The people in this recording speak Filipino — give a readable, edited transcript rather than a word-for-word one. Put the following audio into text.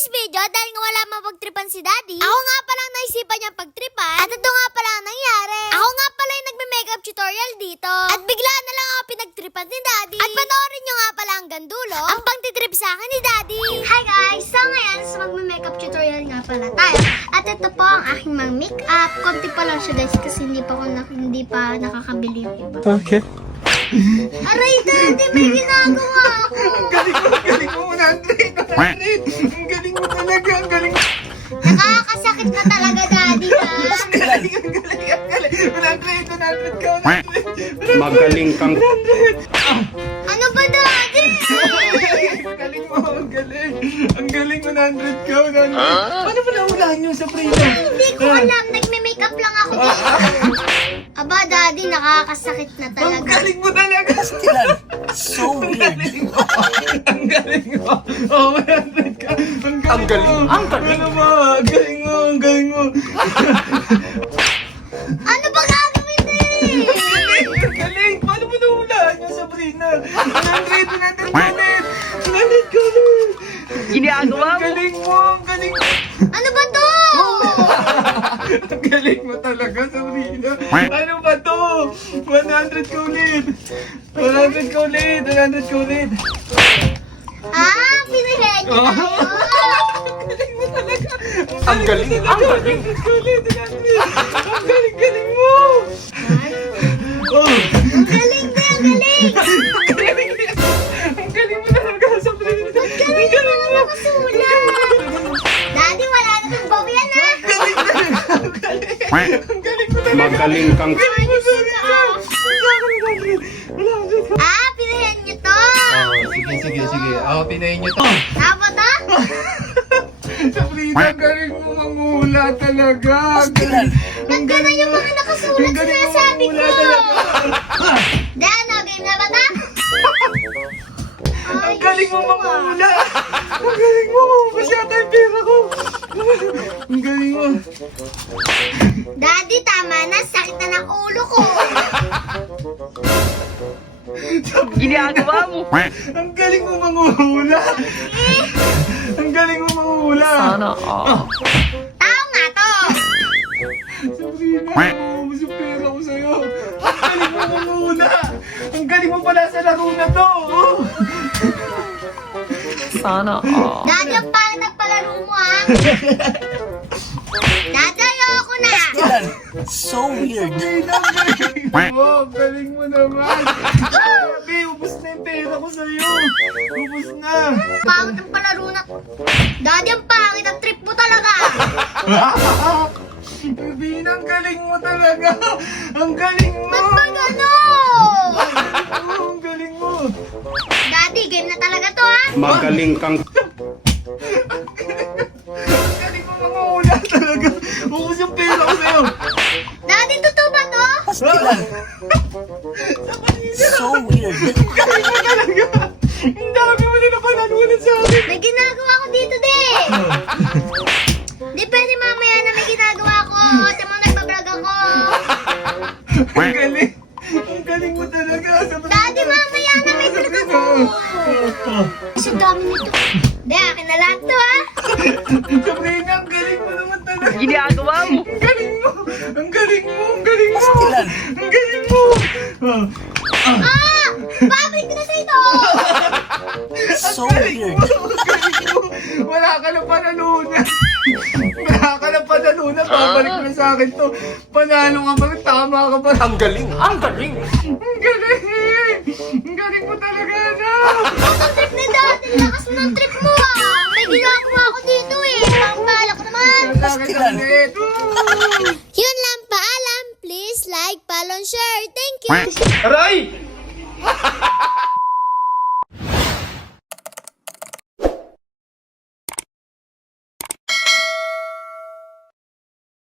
today's video, dahil nga wala mapagtripan si Daddy, ako nga pala naisipan niyang pagtripan, at ito nga pala ang nangyari. Ako nga pala yung nagme-makeup tutorial dito, at bigla na lang ako pinagtripan ni Daddy. At panoorin niyo nga pala hanggang dulo, ang pangtitrip sa akin ni Daddy. Hi guys! So ngayon, sa magme-makeup tutorial nga pala tayo. At ito po ang aking mga makeup. Konti pa lang siya guys, kasi hindi pa nakakabili yung iba. Okay. Aray Daddy, may ginagawa ako. Ang galing mo, 100. Ang galing mo talaga, ang galing. Nakakasakit na talaga Daddy ha. Ang galing. 100 ka, 100. Magaling kang... Ano ba Daddy? Ang galing mo, ang galing. Ang galing, 100 ka, 100. Paano ba nahulaan yung sa Prina? Hindi ko alam, nagme-makeup lang ako dito. Aba Daddy, nakakasakit na Ang talaga. galing mo talaga. So weird. Ang galing mo. Oh, 100 ka. Ang galing. Ang galing. Ano ba? Ang galing mo, ang galing mo. Ano ba gagawin na eh? Ang galing. Paano mo nahulaan yung Sabrina? 100 ulit. 100 ka ulit. Ginagawa Ang galing mo, ang galing mo. Ano ba to? Ang galing mo talaga, Sabrina. Ano ba to? 100 ka ulit. 100 ka ulit. 100 ka ulit. Ah, pinahihan niyo na yun. Ang galing mo talaga. Ang galing, ang galing. 100 ka ulit. 100. Ang galing mo. Oh. Ang galing na, ang galing. Ang galing. Ang galing mo talaga, Sabrina. Ang galing mo. Nakasulat. Daddy, wala na kang bawi yan ha. Ang galing talaga. Ang galing. Ang galing mo talaga. Magaling kang... Ang galing mo, Sabrina. Ah, pinahihan niyo to. Sige. Ako, pinayin niyo to. Tama to? Sabrina, ang galing mo mangula talaga. Ang Nagkana yung mga nakasulat sa nasabi ko. Dano, game na ba ta? Ang galing mo mangula. Ang galing mo. Masyata yung pera ko. Ang galing mo. Daddy, tama na. Sakit na ng ulo ko. Ginagawa mo. Ang galing mo mangula. Ang galing mo mangula. Sana all. Tao nga to. Sabrina, maubos yung pera ko sa'yo. Ang galing mo mangula. Ang galing mo pala sa laro na to. Sana all. Daddy, ang pangit ng palaro mo ha. Daddy, ayoko na. So weird. Sabrina, ang galing mo. Ang galing mo naman. Sabi, ubos na yung pera ko sa'yo. Ubos na. Pangit ng palaro na. Daddy, ang pangit ang trip mo talaga. Sabrina, ang galing mo talaga. Ang galing mo. Ba't ba gano'n? Ang galing mo. Daddy, game na talaga to ha. Magaling kang... Ang galing mo mangula talaga. Ubos yung pera ko sa'yo. Daddy, totoo ba to? So weird. Ang galing mo talaga. Ang dami mo na napanalunan sa akin. May ginagawa ko dito, din. Di pwede mamaya na may ginagawa ko. Ate mo, nagbablog ako. Ang galing. Ang galing mo talaga. Daddy, mamaya na may vlog ako. Kasi dami nito. Di, akin na lahat to, ha? Sabrina, ang galing mo naman talaga. Ginagawa mo. Ang galing mo. Ang galing mo. Ang galing mo. Ang galing mo. Ah! Pabalik ko na sa ito! So weird. Ang galing mo. Wala ka na panalunan. Wala ka na panalunan. Babalik mo na sa akin to. Panalo ka pa. Tama ka pa. Ang galing, ang galing. Ang galing. Ang galing mo talaga na. Ang trip ni Daddy, lakas mo ng trip mo, ah! May ginagawa ko dito, eh! Pangpala ko naman! Ulit. Yun lang, paalam! Please like, follow, share! Thank you! Aray!